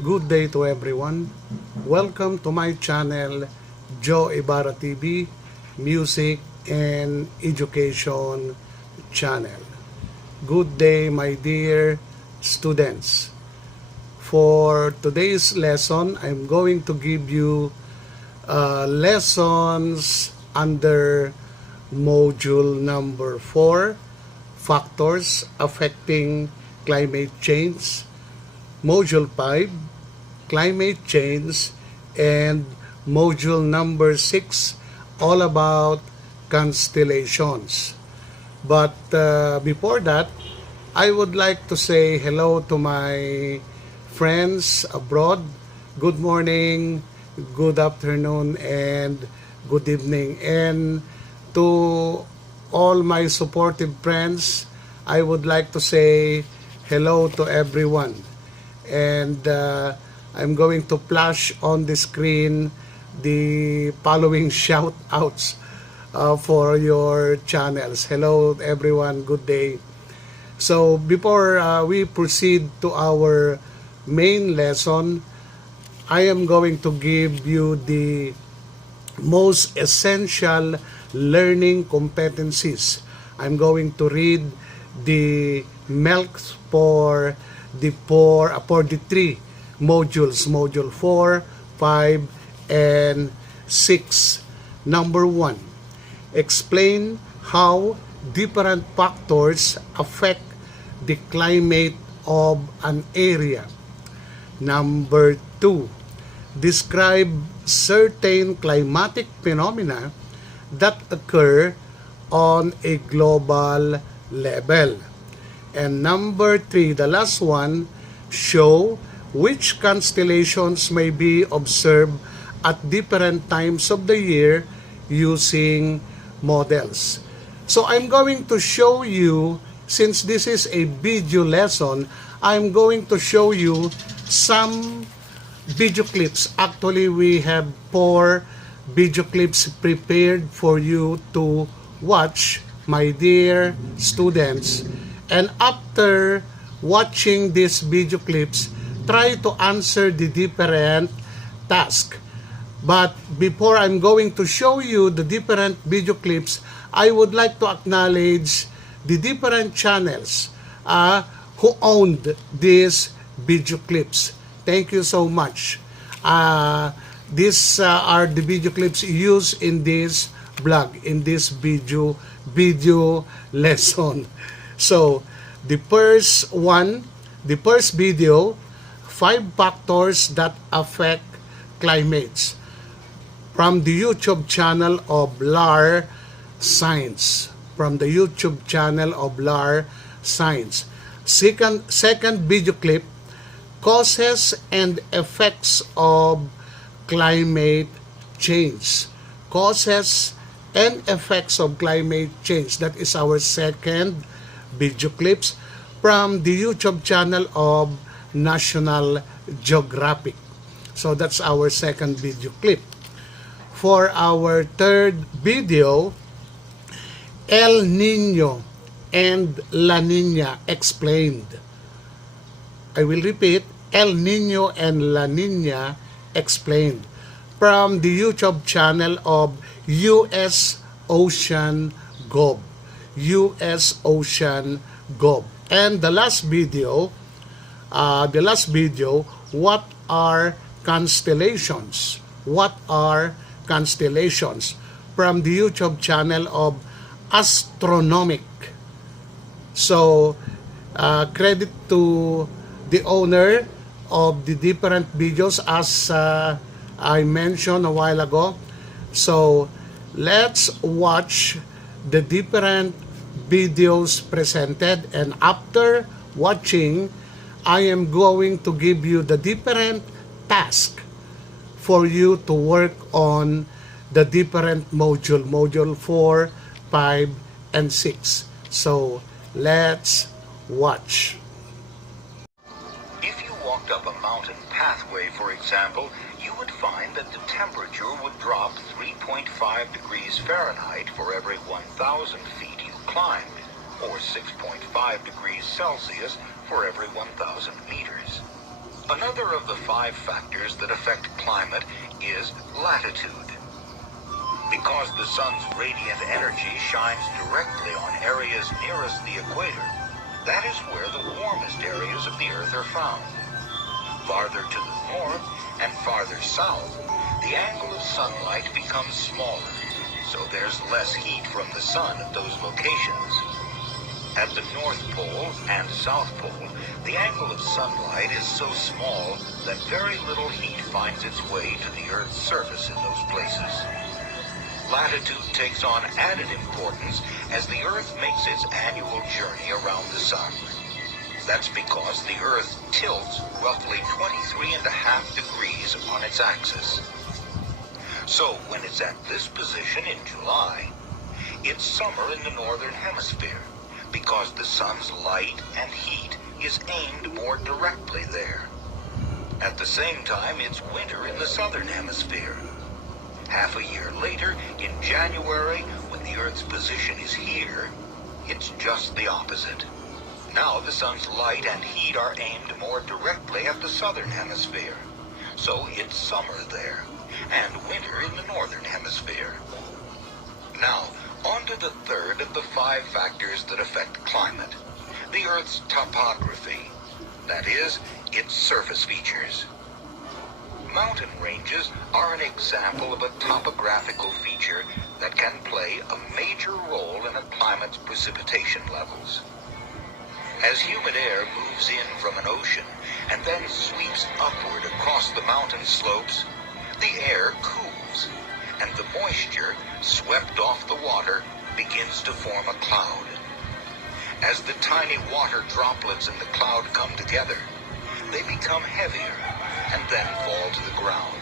Good day to everyone. Welcome to my channel, Joe Ibarra TV, Music and Education channel. Good day, my dear students. For today's lesson, I'm going to give you lessons under module number 4, Factors Affecting Climate Change, Module 5, Climate Change, and Module number 6, all about constellations. But before that, I would like to say hello to my friends abroad. Good morning, good afternoon, and good evening. And to all my supportive friends, I would like to say hello to everyone. And I'm going to flash on the screen the following shout outs for your channels. Hello everyone, good day. So before we proceed to our main lesson, I am going to give you the most essential learning competencies. I'm going to read the MELCs for the three modules, module 4, 5, and 6. Number 1, explain how different factors affect the climate of an area. Number 2, describe certain climatic phenomena that occur on a global level. And number 3, the last one, show which constellations may be observed at different times of the year using models. So I'm going to show you, since this is a video lesson, I'm going to show you some video clips. Actually, we have 4 video clips prepared for you to watch, my dear students. And after watching these video clips, try to answer the different tasks. But before I'm going to show you the different video clips, I would like to acknowledge the different channels who owned these video clips. Thank you so much. These are the video clips used in this vlog, in this video lesson. So, the first video, 5 factors that affect climates, from the YouTube channel of lharscience. From the YouTube channel of lharscience. Second video clip, causes and effects of climate change. Causes and effects of climate change. That is our second video clips from the YouTube channel of National Geographic. So that's our second video clip. For our third video, El Nino and La Nina explained. I will repeat, El Nino and La Nina explained, from the YouTube channel of Usoceangov. Usoceangov. And the last video, what are constellations? What are constellations? From the YouTube channel of Astronomic. So, credit to the owner of the different videos, as I mentioned a while ago. So, let's watch the different videos presented, and after watching, I am going to give you the different tasks for you to work on the different module 4, 5, and 6. So, let's watch. If you walked up a mountain pathway, for example, you would find that the temperature would drop 3.5 degrees Fahrenheit for every 1,000 feet you climbed, or 6.5 degrees Celsius for every 1,000 meters. Another of the 5 factors that affect climate is latitude. Because the sun's radiant energy shines directly on areas nearest the equator, that is where the warmest areas of the Earth are found. Farther to the north and farther south, the angle of sunlight becomes smaller, so there's less heat from the sun at those locations. At the North Pole and South Pole, the angle of sunlight is so small that very little heat finds its way to the Earth's surface in those places. Latitude takes on added importance as the Earth makes its annual journey around the sun. That's because the Earth tilts roughly 23.5 degrees on its axis. So when it's at this position in July, it's summer in the northern hemisphere, because the sun's light and heat is aimed more directly there. At the same time, it's winter in the southern hemisphere. Half a year later, in January, when the Earth's position is here, it's just the opposite. Now the sun's light and heat are aimed more directly at the southern hemisphere. So it's summer there, and winter in the northern hemisphere. Now, on to the third of the 5 factors that affect climate, the Earth's topography, that is, its surface features. Mountain ranges are an example of a topographical feature that can play a major role in a climate's precipitation levels. As humid air moves in from an ocean and then sweeps upward across the mountain slopes, the air cools, and the moisture swept off the water begins to form a cloud. As the tiny water droplets in the cloud come together, they become heavier and then fall to the ground.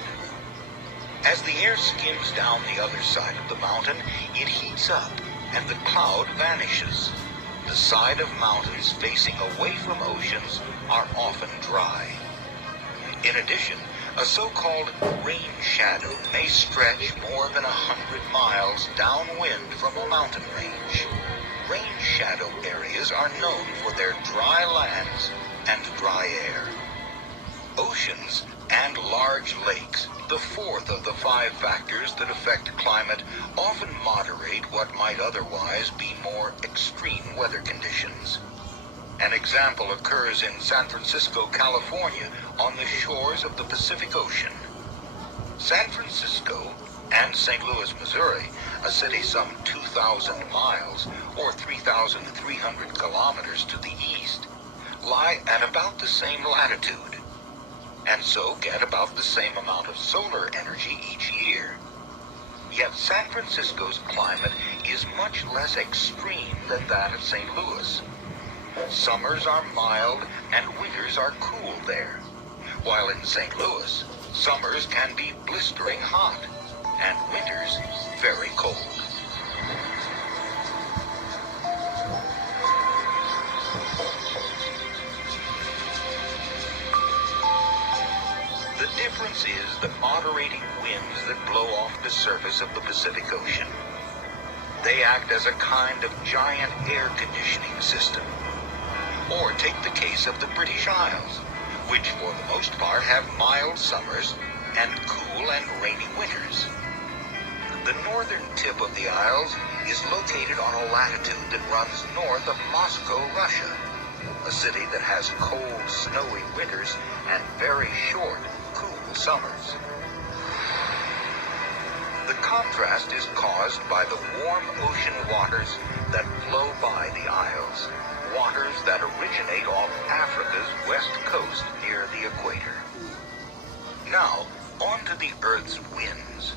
As the air skims down the other side of the mountain, it heats up and the cloud vanishes. The side of mountains facing away from oceans are often dry. In addition, a so-called rain shadow may stretch more than 100 miles downwind from a mountain range. Rain shadow areas are known for their dry lands and dry air. Oceans and large lakes, the fourth of the 5 factors that affect climate, often moderate what might otherwise be more extreme weather conditions. An example occurs in San Francisco, California, on the shores of the Pacific Ocean. San Francisco and St. Louis, Missouri, a city some 2,000 miles or 3,300 kilometers to the east, lie at about the same latitude, and so get about the same amount of solar energy each year. Yet San Francisco's climate is much less extreme than that of St. Louis. Summers are mild and winters are cool there, while in St. Louis, summers can be blistering hot and winters very cold. The difference is the moderating winds that blow off the surface of the Pacific Ocean. They act as a kind of giant air conditioning system. Or take the case of the British Isles, which for the most part have mild summers and cool and rainy winters. The northern tip of the Isles is located on a latitude that runs north of Moscow, Russia, a city that has cold, snowy winters and very short, cool summers. The contrast is caused by the warm ocean waters that flow by the Isles, waters that originate off Africa's west coast near the equator. Now, on to the Earth's winds,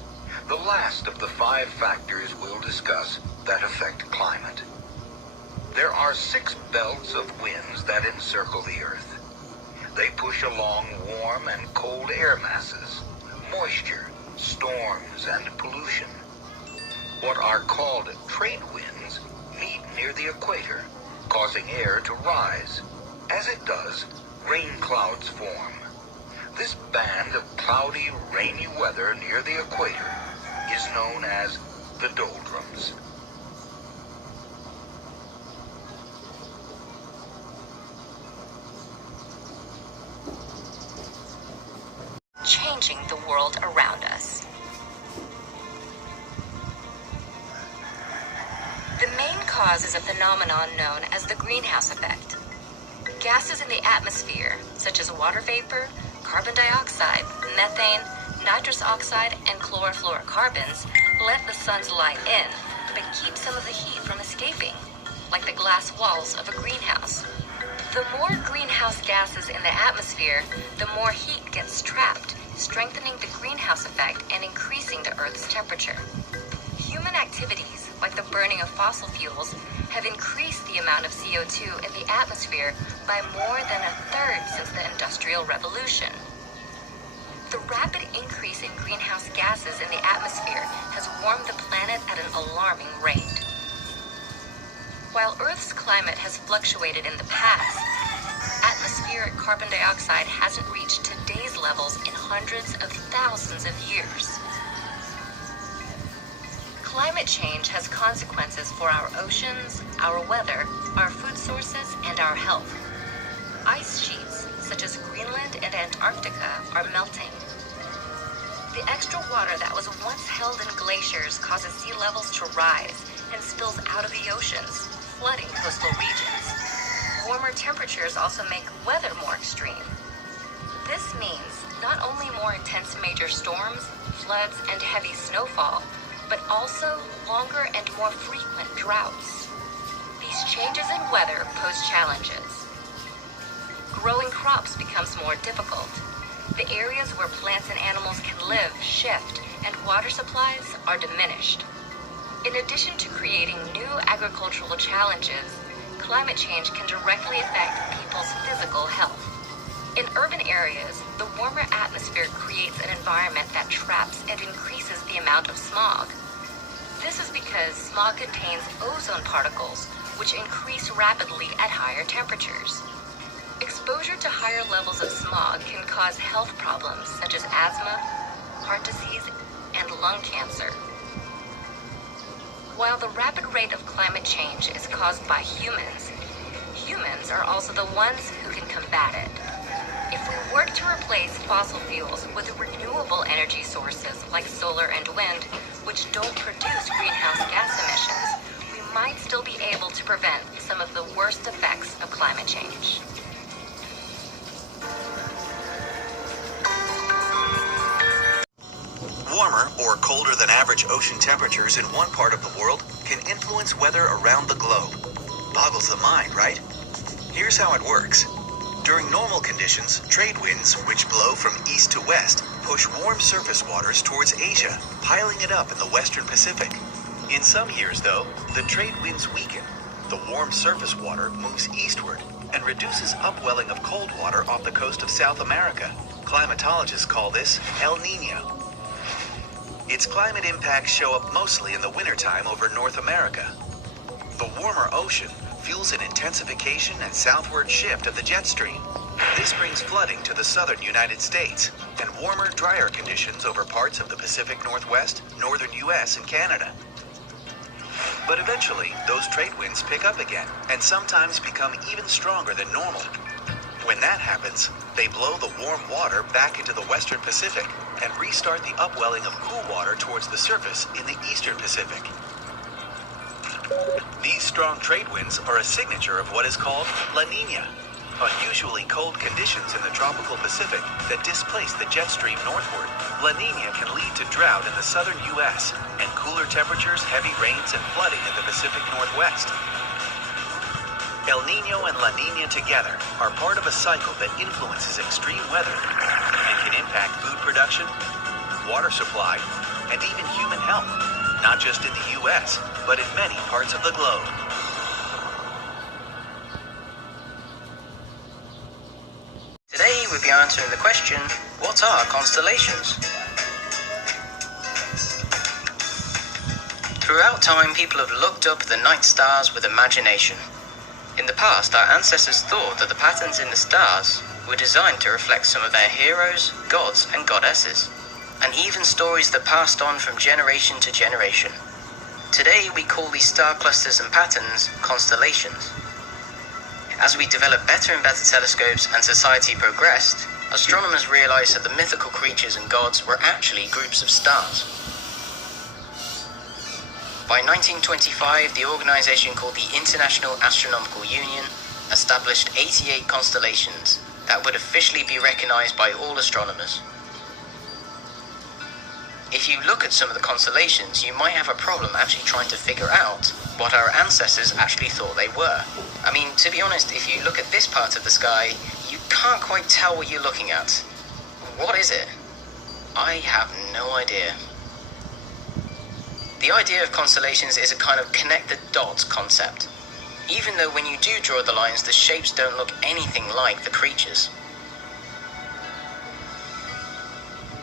the last of the 5 factors we'll discuss that affect climate. There are 6 belts of winds that encircle the Earth. They push along warm and cold air masses, moisture, storms, and pollution. What are called trade winds meet near the equator, causing air to rise. As it does, rain clouds form. This band of cloudy, rainy weather near the equator is known as the doldrums. cause is a phenomenon known as the greenhouse effect. Gases in the atmosphere, such as water vapor, carbon dioxide, methane, nitrous oxide, and chlorofluorocarbons, let the sun's light in, but keep some of the heat from escaping, like the glass walls of a greenhouse. The more greenhouse gases in the atmosphere, the more heat gets trapped, strengthening the greenhouse effect and increasing the Earth's temperature. Human activities, like the burning of fossil fuels, have increased the amount of CO2 in the atmosphere by more than a third since the Industrial Revolution. The rapid increase in greenhouse gases in the atmosphere has warmed the planet at an alarming rate. While Earth's climate has fluctuated in the past, atmospheric carbon dioxide hasn't reached today's levels in hundreds of thousands of years. Climate change has consequences for our oceans, our weather, our food sources, and our health. Ice sheets, such as Greenland and Antarctica, are melting. The extra water that was once held in glaciers causes sea levels to rise and spills out of the oceans, flooding coastal regions. Warmer temperatures also make weather more extreme. This means not only more intense major storms, floods, and heavy snowfall, but also longer and more frequent droughts. These changes in weather pose challenges. Growing crops becomes more difficult. The areas where plants and animals can live shift, and water supplies are diminished. In addition to creating new agricultural challenges, climate change can directly affect people's physical health. In urban areas, the warmer atmosphere creates an environment that traps and increases the amount of smog. This is because smog contains ozone particles, which increase rapidly at higher temperatures. Exposure to higher levels of smog can cause health problems such as asthma, heart disease, and lung cancer. While the rapid rate of climate change is caused by humans, humans are also the ones who can combat it. If we work to replace fossil fuels with renewable energy sources like solar and wind, which don't produce greenhouse gas emissions, we might still be able to prevent some of the worst effects of climate change. Warmer or colder than average ocean temperatures in one part of the world can influence weather around the globe. Boggles the mind, right? Here's how it works. During normal conditions, trade winds, which blow from east to west, push warm surface waters towards Asia, piling it up in the western Pacific. In some years, though, the trade winds weaken. The warm surface water moves eastward and reduces upwelling of cold water off the coast of South America. Climatologists call this El Nino. Its climate impacts show up mostly in the wintertime over North America. The warmer ocean fuels an intensification and southward shift of the jet stream. This brings flooding to the southern United States and warmer, drier conditions over parts of the Pacific Northwest, northern U.S., and Canada. But eventually, those trade winds pick up again and sometimes become even stronger than normal. When that happens, they blow the warm water back into the western Pacific and restart the upwelling of cool water towards the surface in the eastern Pacific. These strong trade winds are a signature of what is called La Nina, unusually cold conditions in the tropical Pacific that displace the jet stream northward. La Nina can lead to drought in the southern U.S. and cooler temperatures, heavy rains, and flooding in the Pacific Northwest. El Nino and La Nina together are part of a cycle that influences extreme weather and can impact food production, water supply, and even human health, not just in the U.S., but in many parts of the globe. Today we'll be answering the question, what are constellations? Throughout time, people have looked up at the night stars with imagination. In the past, our ancestors thought that the patterns in the stars were designed to reflect some of their heroes, gods, and goddesses, and even stories that passed on from generation to generation. Today, we call these star clusters and patterns constellations. As we developed better and better telescopes and society progressed, astronomers realized that the mythical creatures and gods were actually groups of stars. By 1925, the organization called the International Astronomical Union established 88 constellations that would officially be recognized by all astronomers. If you look at some of the constellations, you might have a problem actually trying to figure out what our ancestors actually thought they were. I mean, to be honest, if you look at this part of the sky, you can't quite tell what you're looking at. What is it? I have no idea. The idea of constellations is a kind of connect the dots concept, even though when you do draw the lines, the shapes don't look anything like the creatures.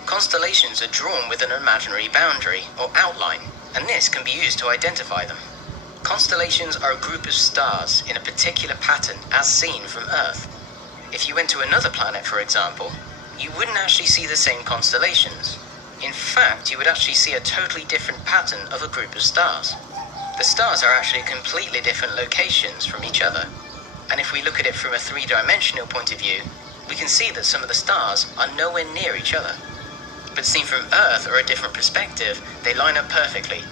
Constellations are drawn with an imaginary boundary or outline, and this can be used to identify them. Constellations are a group of stars in a particular pattern as seen from Earth. If you went to another planet, for example, you wouldn't actually see the same constellations. In fact, you would actually see a totally different pattern of a group of stars. The stars are actually completely different locations from each other, and if we look at it from a three-dimensional point of view, we can see that some of the stars are nowhere near each other. But seen from Earth or a different perspective, they line up perfectly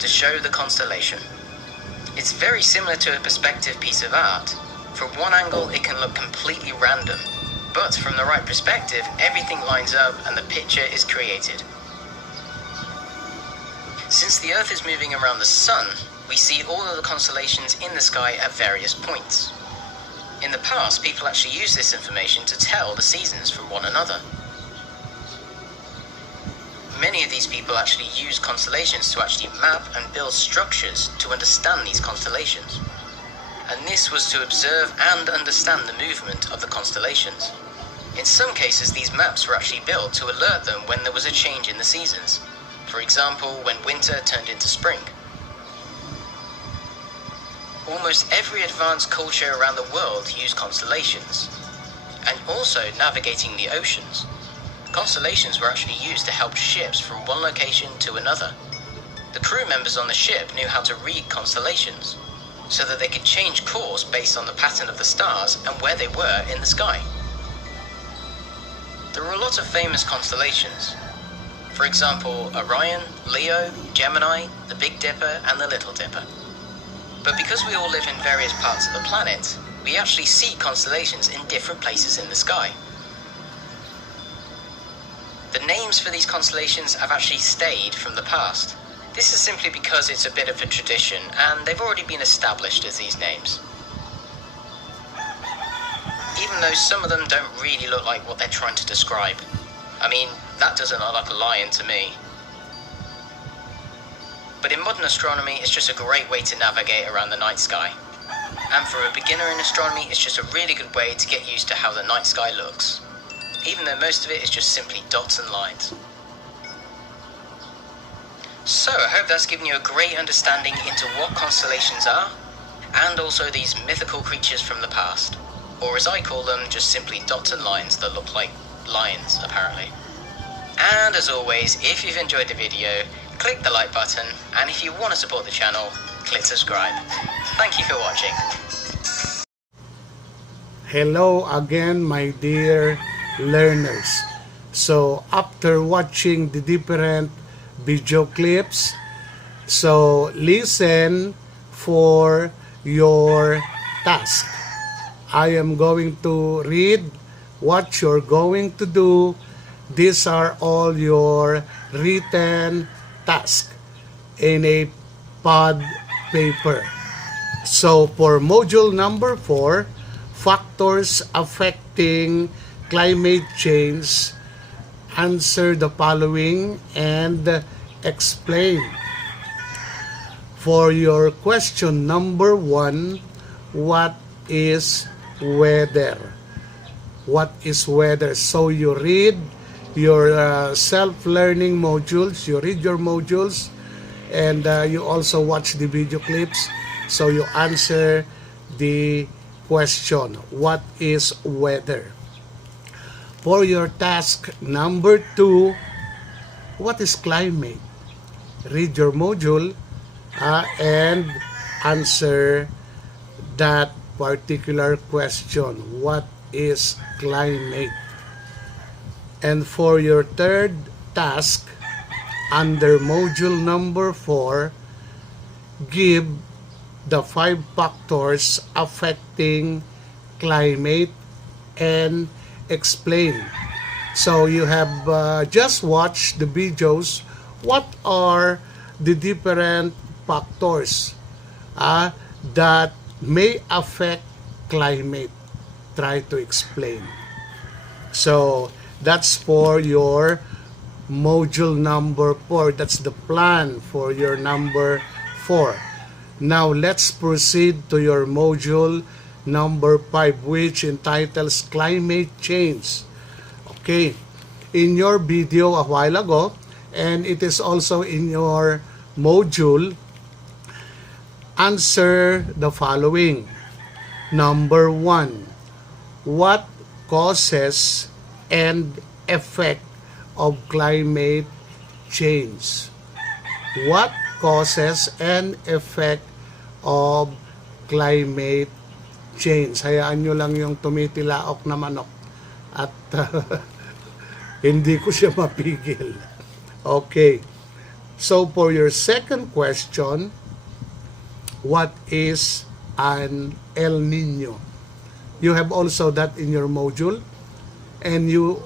to show the constellation. It's very similar to a perspective piece of art. From one angle, it can look completely random, but from the right perspective, everything lines up and the picture is created. Since the Earth is moving around the Sun, we see all of the constellations in the sky at various points. In the past, people actually used this information to tell the seasons from one another. Many of these people actually use constellations to actually map and build structures to understand these constellations. And this was to observe and understand the movement of the constellations. In some cases, these maps were actually built to alert them when there was a change in the seasons. For example, when winter turned into spring. Almost every advanced culture around the world used constellations, and also navigating the oceans. Constellations were actually used to help ships from one location to another. The crew members on the ship knew how to read constellations, so that they could change course based on the pattern of the stars and where they were in the sky. There are a lot of famous constellations. For example, Orion, Leo, Gemini, the Big Dipper, and the Little Dipper. But because we all live in various parts of the planet, we actually see constellations in different places in the sky. The names for these constellations have actually stayed from the past. This is simply because it's a bit of a tradition, and they've already been established as these names. Even though some of them don't really look like what they're trying to describe. I mean, that doesn't look like a lion to me. But in modern astronomy, it's just a great way to navigate around the night sky. And for a beginner in astronomy, it's just a really good way to get used to how the night sky looks, even though most of it is just simply dots and lines. So, I hope that's given you a great understanding into what constellations are, and also these mythical creatures from the past. Or as I call them, just simply dots and lines that look like lions, apparently. And as always, if you've enjoyed the video, click the like button, and if you want to support the channel, click subscribe. Thank you for watching. Hello again, my dear learners. So after watching the different video clips, so listen for your task. I am going to read what you're going to do. These are all your written tasks in a pad paper. So for module number 4, factors affecting climate change, answer the following and explain. For your question number 1, what is weather? What is weather? So you read your self-learning modules, you read your modules, and you also watch the video clips, so you answer the question, what is weather? For your task number 2, what is climate? Read your module and answer that particular question, what is climate? And for your third task, under module number 4, give the 5 factors affecting climate and explain. So you have just watched the videos. What are the different factors that may affect climate? Try to explain. So that's for your module number 4. That's the plan for your number 4. Now let's proceed to your module number 5, which entitles climate change. Okay, in your video a while ago, and it is also in your module, answer the following. Number 1, what causes and effect of climate change? What causes and effect of climate change? Hayaan nyo lang yung tumitilaok na manok at hindi ko siya mapigil. Okay. So for your second question, what is an El Nino? You have also that in your module, and you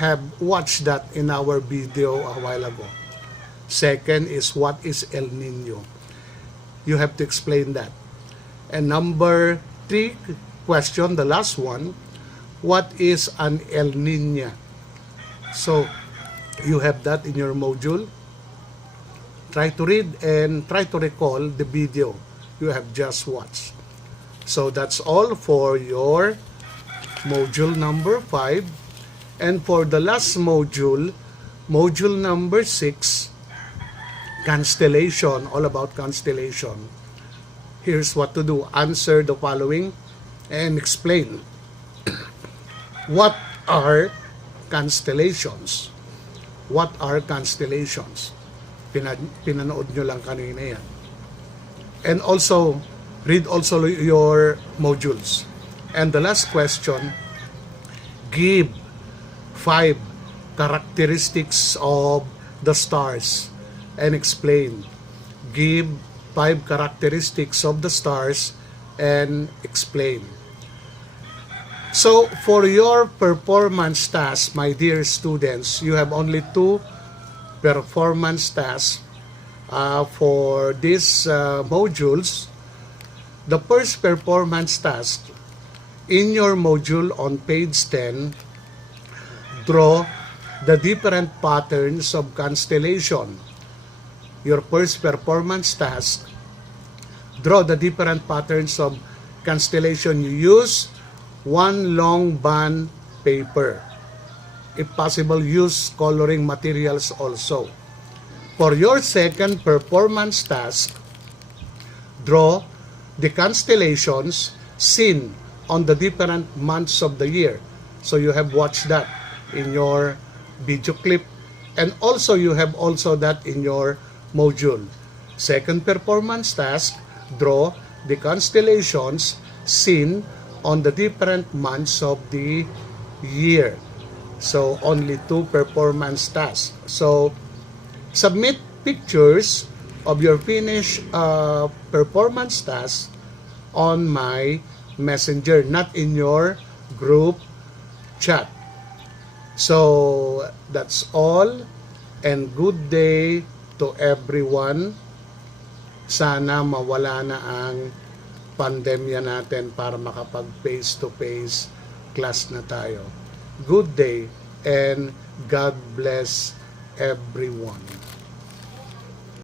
have watched that in our video a while ago. Second is, what is El Nino? You have to explain that. And number 3 question, the last one, what is an El Nino? So you have that in your module. Try to read and try to recall the video you have just watched. So that's all for your module number 5. And for the last module, module number 6, constellation, all about constellation. Here's what to do. Answer the following and explain. What are constellations? What are constellations? Pinanood nyo lang kanina yan. And also, read also your modules. And the last question, give 5 characteristics of the stars and explain. Give 5 characteristics of the stars and explain. So, for your performance task, my dear students, you have only 2 performance tasks for these modules. The first performance task, in your module on page 10, draw the different patterns of constellation. Your first performance task, draw the different patterns of constellation. You use 1 long bond paper. If possible, use coloring materials also. For your second performance task, draw the constellations seen on the different months of the year. So you have watched that in your video clip, and also you have also that in your module. Second performance task, draw the constellations seen on the different months of the year. So only 2 performance tasks. So submit pictures of your finished performance task on my messenger, not in your group chat. So that's all, and good day to everyone. Sana mawala na ang pandemya natin para makapag face-to-face class na tayo. Good day and God bless everyone.